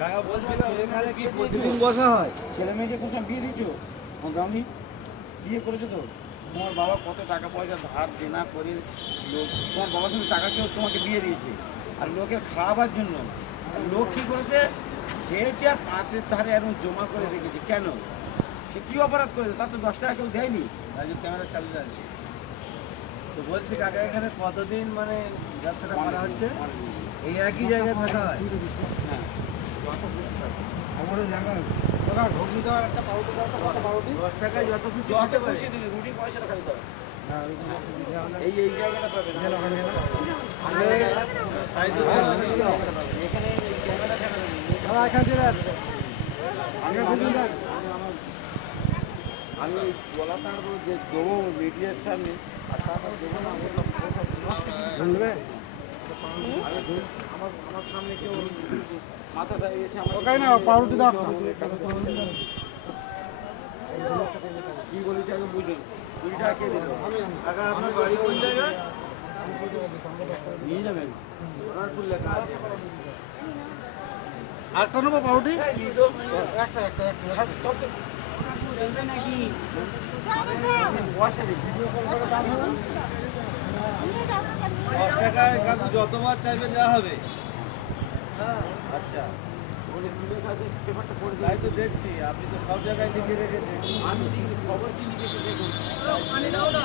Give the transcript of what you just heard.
কাকা বলছিল এখানে কি প্রতিদিন বসা হয়? ছেলে মেয়েকে কোথাও বিয়ে দিচ্ছ? দামি বিয়ে করেছো তো? তোমার বাবা কত টাকা পয়সা ধার দেনা করে লোক, তোমার বাবা তুমি টাকা কেউ তোমাকে বিয়ে দিয়েছে, আর লোকের খাওয়াবার জন্য। আর লোক কী করেছে? খেয়েছে আর পাতের ধারে এরকম জমা করে রেখেছে। কেন? সে কী অপরাধ করেছে? তার তো 10 টাকা কেউ দেয়নি। ক্যামেরা চালু আছে তো। বলছি কাকা এখানে কতদিন মানে ব্যবসাটা করা হচ্ছে? এই একই জায়গায় থাকা হয়? হ্যাঁ, আমারও জায়গা তোরা ঘুগনি দেওয়ার একটা পাউডার দাও, একটা পাউডার 10 টাকায় যত খুশি যত দিতে পারে। খুশি দিবি, রুটি পয়সাটা খালি দাও। হ্যাঁ, এই এই জায়গাটা পাবে না। এখানে এই ক্যামেরা আমি গলাটা আরো যে দেবো মিডিয়ার সামনে, আর টাকা দেবো না। আমার সামনে কেউ মাথাটা এসে আমার পাউরুটি দাও। কি বলেছি আগে বুঝুন। 20 টাকা কে দিল? কাকা আপনার বাড়ি কোন জায়গায়? নিয়ে যাবেন। আটটা নেবো পাউরুটি? একটা নাকি দশ টাকায় কাকু যতবার চাইবেন দেওয়া হবে। আচ্ছা, তাই তো দেখছি আপনি তো সব জায়গায় লিখে রেখেছেন। আমি খবর কি লিখেছি দেখুন। পানি দাও না।